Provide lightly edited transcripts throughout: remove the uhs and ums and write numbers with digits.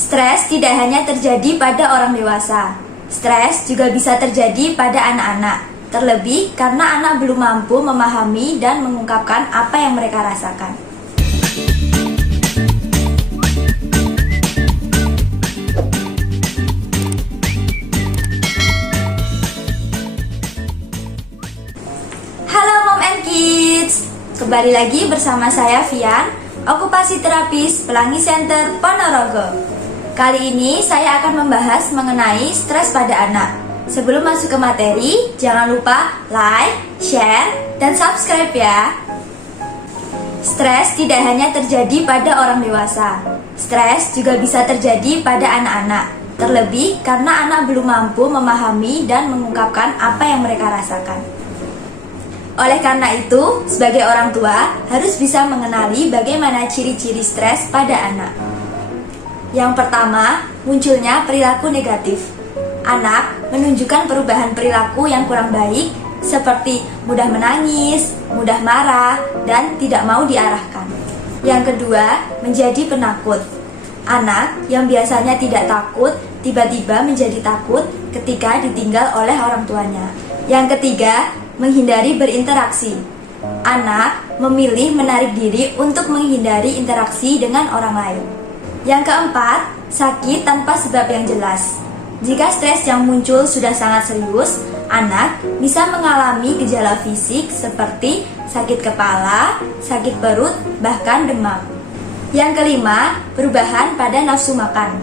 Stres tidak hanya terjadi pada orang dewasa. Stres juga bisa terjadi pada anak-anak. Terlebih karena anak belum mampu memahami dan mengungkapkan apa yang mereka rasakan. Halo Mom and Kids, kembali lagi bersama saya Vian, okupasi terapis Pelangi Center Ponorogo. Kali ini saya akan membahas mengenai stres pada anak. Sebelum masuk ke materi, jangan lupa like, share, dan subscribe ya. Stres tidak hanya terjadi pada orang dewasa. Stres juga bisa terjadi pada anak-anak. Terlebih karena anak belum mampu memahami dan mengungkapkan apa yang mereka rasakan. Oleh karena itu, sebagai orang tua harus bisa mengenali bagaimana ciri-ciri stres pada anak. Yang pertama, munculnya perilaku negatif. Anak menunjukkan perubahan perilaku yang kurang baik, seperti mudah menangis, mudah marah, dan tidak mau diarahkan. Yang kedua, menjadi penakut. Anak yang biasanya tidak takut, tiba-tiba menjadi takut ketika ditinggal oleh orang tuanya. Yang ketiga, menghindari berinteraksi. Anak memilih menarik diri untuk menghindari interaksi dengan orang lain. Yang keempat, sakit tanpa sebab yang jelas. Jika stres yang muncul sudah sangat serius, anak bisa mengalami gejala fisik seperti sakit kepala, sakit perut, bahkan demam. Yang kelima, perubahan pada nafsu makan.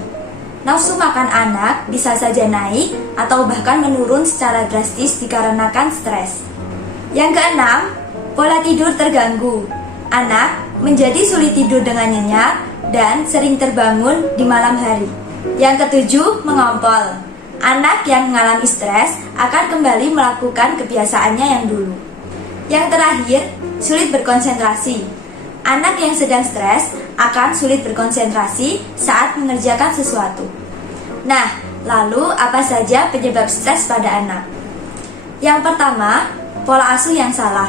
Nafsu makan anak bisa saja naik atau bahkan menurun secara drastis dikarenakan stres. Yang keenam, pola tidur terganggu. Anak menjadi sulit tidur dengan nyenyak dan sering terbangun di malam hari. Yang ketujuh, mengompol. Anak yang mengalami stres akan kembali melakukan kebiasaannya yang dulu. Yang terakhir, sulit berkonsentrasi. Anak yang sedang stres akan sulit berkonsentrasi saat mengerjakan sesuatu. Nah, lalu apa saja penyebab stres pada anak? Yang pertama, pola asuh yang salah.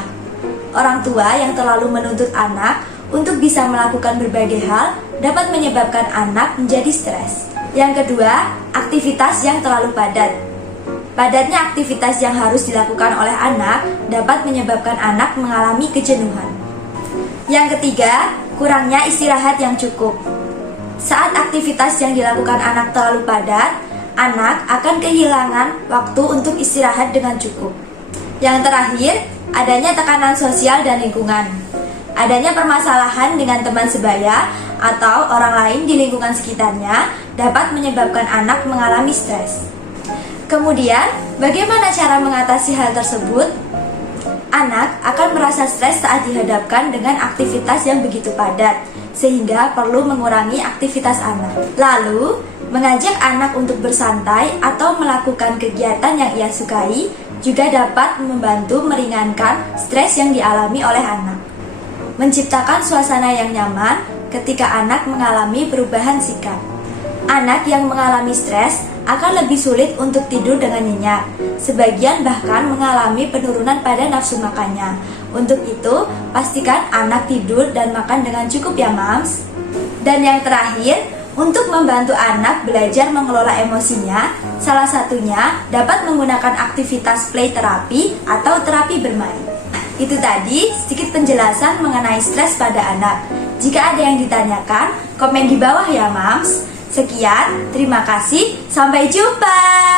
Orang tua yang terlalu menuntut anak untuk bisa melakukan berbagai hal dapat menyebabkan anak menjadi stres. Yang kedua, aktivitas yang terlalu padat. Padatnya aktivitas yang harus dilakukan oleh anak dapat menyebabkan anak mengalami kejenuhan. Yang ketiga, kurangnya istirahat yang cukup. Saat aktivitas yang dilakukan anak terlalu padat, anak akan kehilangan waktu untuk istirahat dengan cukup. Yang terakhir, adanya tekanan sosial dan lingkungan. Adanya permasalahan dengan teman sebaya atau orang lain di lingkungan sekitarnya dapat menyebabkan anak mengalami stres. Kemudian, bagaimana cara mengatasi hal tersebut? Anak akan merasa stres saat dihadapkan dengan aktivitas yang begitu padat, sehingga perlu mengurangi aktivitas anak. Lalu, mengajak anak untuk bersantai atau melakukan kegiatan yang ia sukai juga dapat membantu meringankan stres yang dialami oleh anak. Menciptakan suasana yang nyaman ketika anak mengalami perubahan sikap. Anak yang mengalami stres akan lebih sulit untuk tidur dengan nyenyak. Sebagian bahkan mengalami penurunan pada nafsu makannya. Untuk itu, pastikan anak tidur dan makan dengan cukup ya, Mams. Dan yang terakhir, untuk membantu anak belajar mengelola emosinya, salah satunya dapat menggunakan aktivitas play terapi atau terapi bermain. Itu tadi sedikit penjelasan mengenai stres pada anak. Jika ada yang ditanyakan, komen di bawah ya, Mams. Sekian, terima kasih, sampai jumpa.